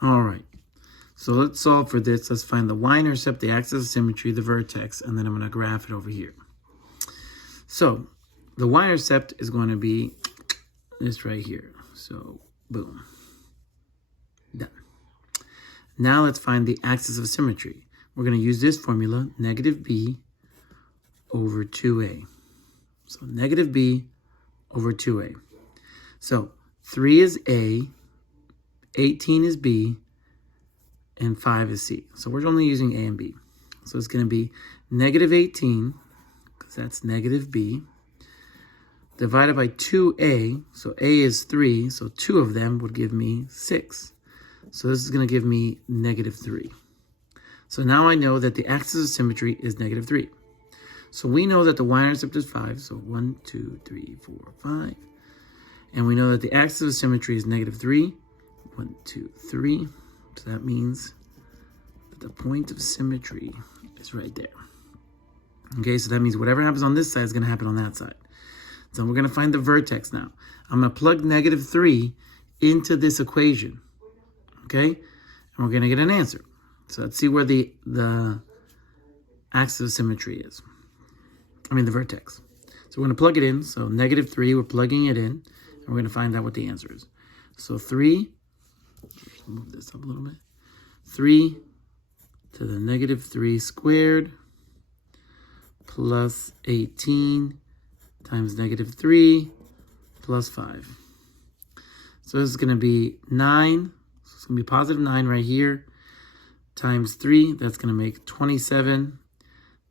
All right. So let's solve for this. Let's find the y-intercept, the axis of symmetry, the vertex, and then I'm going to graph it over here. So the y-intercept is going to be this right here. So boom. Done. Now let's find the axis of symmetry. We're going to use this formula, negative b over 2a. So negative b over 2a. So 3 is a, 18 is b, and 5 is c. So we're only using a and b. So it's going to be negative 18, because that's negative b, divided by 2a. So a is 3, so 2 of them would give me 6. So this is going to give me negative 3. So now I know that the axis of symmetry is negative 3. So we know that the y-intercept is 5. So 1, 2, 3, 4, 5. And we know that the axis of symmetry is negative 3. 1, 2, 3. So that means that the point of symmetry is right there. Okay, so that means whatever happens on this side is going to happen on that side. So we're going to find the vertex now. I'm going to plug negative 3 into this equation. Okay, and we're going to get an answer. So let's see where the axis of symmetry is. The vertex. So we're going to plug it in. So negative 3, we're plugging it in. And we're going to find out what the answer is. So 3, move this up a little bit. 3 to the negative 3 squared plus 18 times negative 3 plus 5. So this is going to be 9. So it's going to be positive 9 right here times 3. That's going to make 27.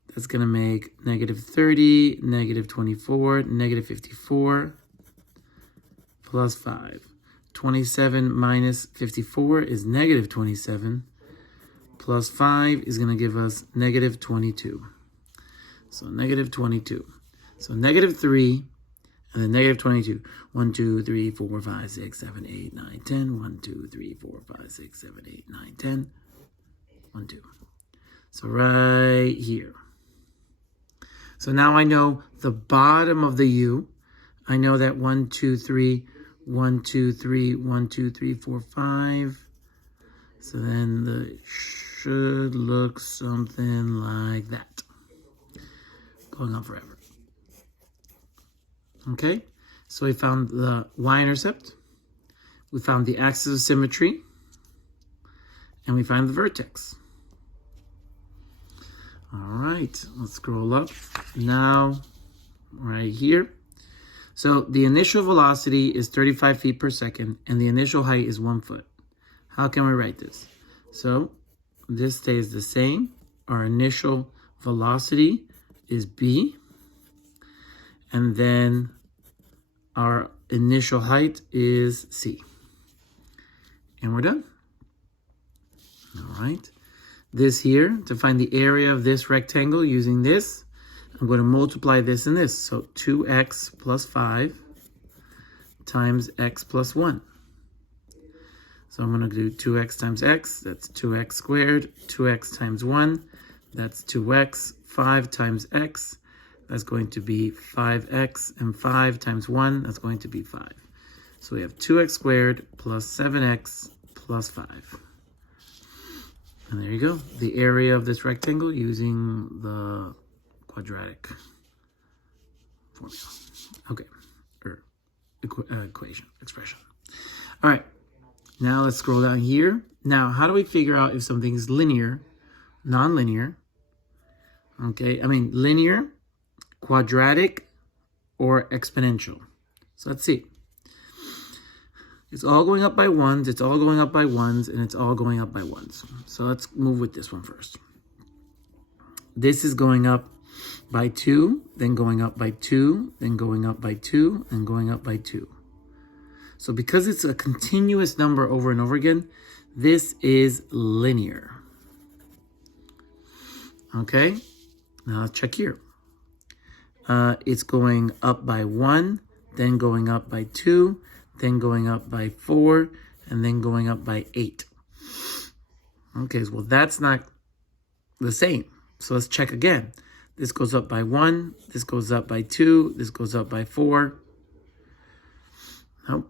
That's going to make negative 30, negative 24, negative 54 plus 5. 27 minus 54 is negative 27. Plus 5 is going to give us negative 22. So negative 22. So negative 3 and then negative 22. 1, 2, 3, 4, 5, 6, 7, 8, 9, 10. 1, 2, 3, 4, 5, 6, 7, 8, 9, 10. 1, 2. So right here. So now I know the bottom of the U. I know that 1, 2, 3, 1, 2, 3, 1, 2, 3, 4, 5. So then the should look something like that. Going on forever. Okay, so we found the y-intercept. We found the axis of symmetry. And we find the vertex. All right, let's scroll up. Now, right here. So the initial velocity is 35 feet per second, and the initial height is 1 foot. How can we write this? So this stays the same. Our initial velocity is b, and then our initial height is c. And we're done. All right. This here, to find the area of this rectangle using this, I'm going to multiply this and this. So 2x plus 5 times x plus 1. So I'm going to do 2x times x, that's 2x squared. 2x times 1, that's 2x. 5 times x, that's going to be 5x. And 5 times 1, that's going to be 5. So we have 2x squared plus 7x plus 5. And there you go, the area of this rectangle using the quadratic formula. Okay, or expression. All right, now let's scroll down here. Now, how do we figure out if something is linear, non-linear? Okay, linear, quadratic, or exponential. So let's see. It's all going up by ones, it's all going up by ones, and it's all going up by ones. So let's move with this one first. This is going up by 2, then going up by 2, then going up by 2, and going up by 2. So because it's a continuous number over and over again, this is linear. Okay, now let's check here. It's going up by 1, then going up by 2, then going up by 4, and then going up by 8. Okay, well, that's not the same. So let's check again. This goes up by 1, this goes up by 2, this goes up by 4. Nope.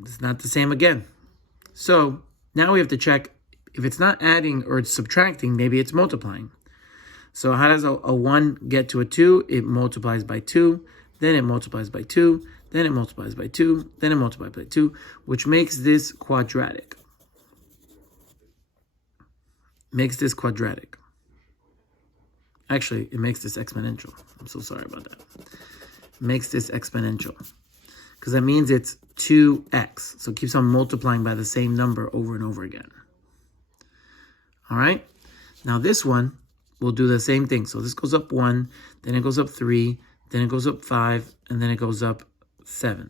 It's not the same again. So now we have to check if it's not adding or it's subtracting, maybe it's multiplying. So how does a 1 get to a 2? It multiplies by 2, then it multiplies by 2, then it multiplies by 2, then it multiplies by 2, which makes this quadratic. Actually, it makes this exponential. I'm so sorry about that. It makes this exponential. Because that means it's 2x. So it keeps on multiplying by the same number over and over again. All right? Now this one will do the same thing. So this goes up 1, then it goes up 3, then it goes up 5, and then it goes up 7.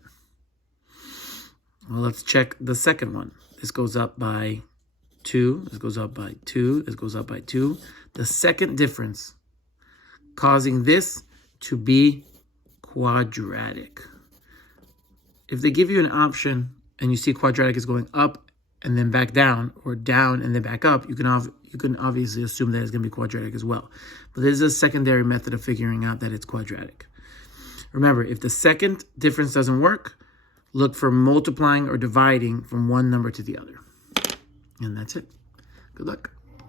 Well, let's check the second one. This goes up by 2. This goes up by 2. This goes up by 2. The second difference causing this to be quadratic. If they give you an option and you see quadratic is going up and then back down, or down and then back up, you can obviously assume that it's going to be quadratic as well. But this is a secondary method of figuring out that it's quadratic. Remember, if the second difference doesn't work, look for multiplying or dividing from one number to the other. And that's it. Good luck.